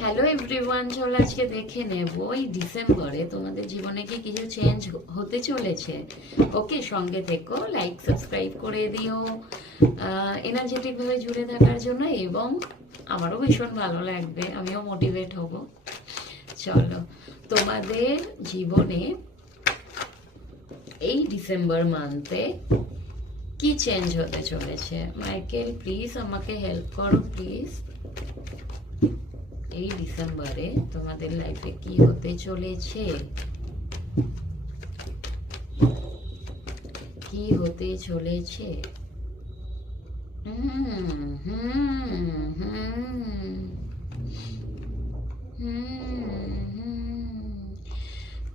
Hello everyone, চলো আজকে দেখে নেব এই ডিসেম্বরে তোমাদের জীবনে কি কিছু চেঞ্জ হতে চলেছে। ওকে, সঙ্গে থেকো, লাইক সাবস্ক্রাইব করে দিও এনার্জেটিক ভাবে জুড়ে থাকার জন্য, এবং আমারও ভীষণ ভালো লাগবে, আমিও মোটিভেট হব। চলো, তোমাদের জীবনে এই ডিসেম্বর মান্থে কি চেঞ্জ হতে চলেছে। মাইকেল প্লিজ আমাকে হেল্প করো প্লিজ। এই ডিসেম্বরে তোমাদের লাইফে কি হতে চলেছে, কি হতে চলেছে।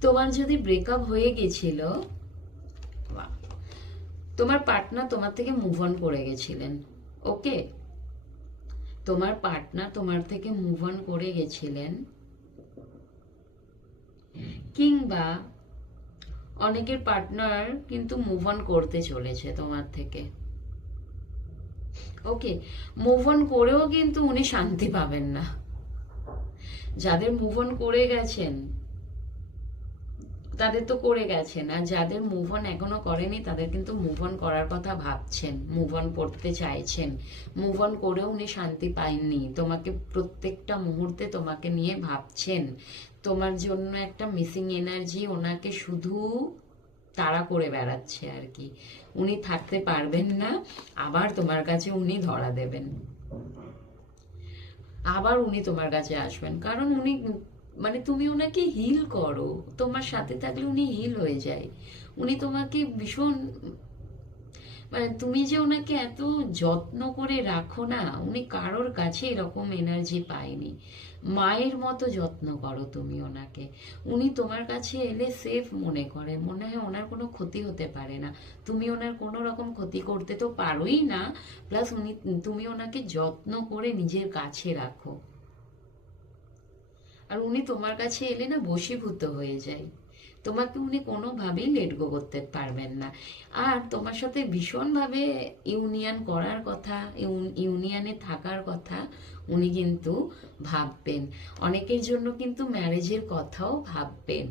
তোমার যদি ব্রেকআপ হয়ে গেছিল, তোমার পার্টনার তোমার থেকে মুভ অন করে গেছিলেন। ওকে, তোমার পার্টনার তোমার থেকে মুভ অন করে গেছিলেন, কিংবা অনেকের পার্টনার কিন্তু মুভ অন করতে চলেছে তোমার থেকে। ওকে, মুভ অন করেও কিন্তু উনি শান্তি পাবেন না। যাদের মুভ অন করে গেছেন তাদের তো করে গেছেন, আর যাদের মুভ অন এখনো করেনি তাদের কিন্তু মুভ অন করার কথা ভাবছেন, মুভ অন করতে চাইছেন। মুভ অন করেও উনি শান্তি পাননি, তোমাকে প্রত্যেকটা মুহূর্তে তোমাকে নিয়ে ভাবছেন। তোমার জন্য একটা মিসিং এনার্জি ওনাকে শুধু তাড়া করে বেড়াচ্ছে আর কি। উনি থাকতে পারবেন না, আবার তোমার কাছে উনি ধরা দেবেন, আবার উনি তোমার কাছে আসবেন, কারণ উনি মানে তুমি ওনাকে হিল করো, তোমার সাথে থাকলে উনি হিল হয়ে যায়। উনি তোমাকে ভীষণ মানে তুমি যে ওনাকে এত যত্ন করে রাখো না, উনি কারোর কাছে এরকম এনার্জি পায়নি। মায়ের মতো যত্ন করো তুমি ওনাকে। উনি তোমার কাছে এলে সেফ মনে করে, মনে হয় ওনার কোনো ক্ষতি হতে পারে না। তুমি ওনার কোনো রকম ক্ষতি করতে তো পারোই না, প্লাস তুমি ওনাকে যত্ন করে নিজের কাছে রাখো। আর উনি তোমার কাছে এলে না বশীভূত হয়ে যায়, তোমাকে উনি কোনোভাবেই লেট গো করতে পারবেন না। আর তোমার সাথে ভীষণভাবে ইউনিয়ন করার কথা, ইউনিয়নে থাকার কথা উনি কিন্তু ভাববেন। অনেকের জন্য কিন্তু ম্যারেজের কথাও ভাববেন।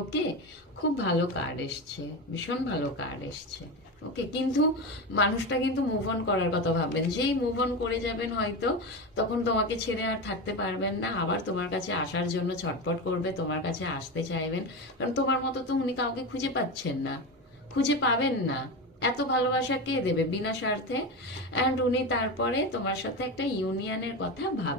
ওকে, খুব ভালো কার্ড এসছে, ভীষণ ভালো কার্ড এসছে। ওকে, কিন্তু মানুষটা কিন্তু মুভ অন করার কথা ভাববেন। যেই মুভ অন করে যাবেন হয়তো, তখন তোমাকে ছেড়ে আর থাকতে পারবেন না, আবার তোমার কাছে আসার জন্য ছটপট করবে, তোমার কাছে আসতে চাইবেন। কারণ তোমার মতো তো উনি কাউকে খুঁজে পাচ্ছেন না, খুঁজে পাবেন না। এত ভালোবাসা কে দেবে বিনা স্বার্থে? অ্যান্ড উনি তারপরে তোমার সাথে একটা ইউনিয়নের কথা ভাব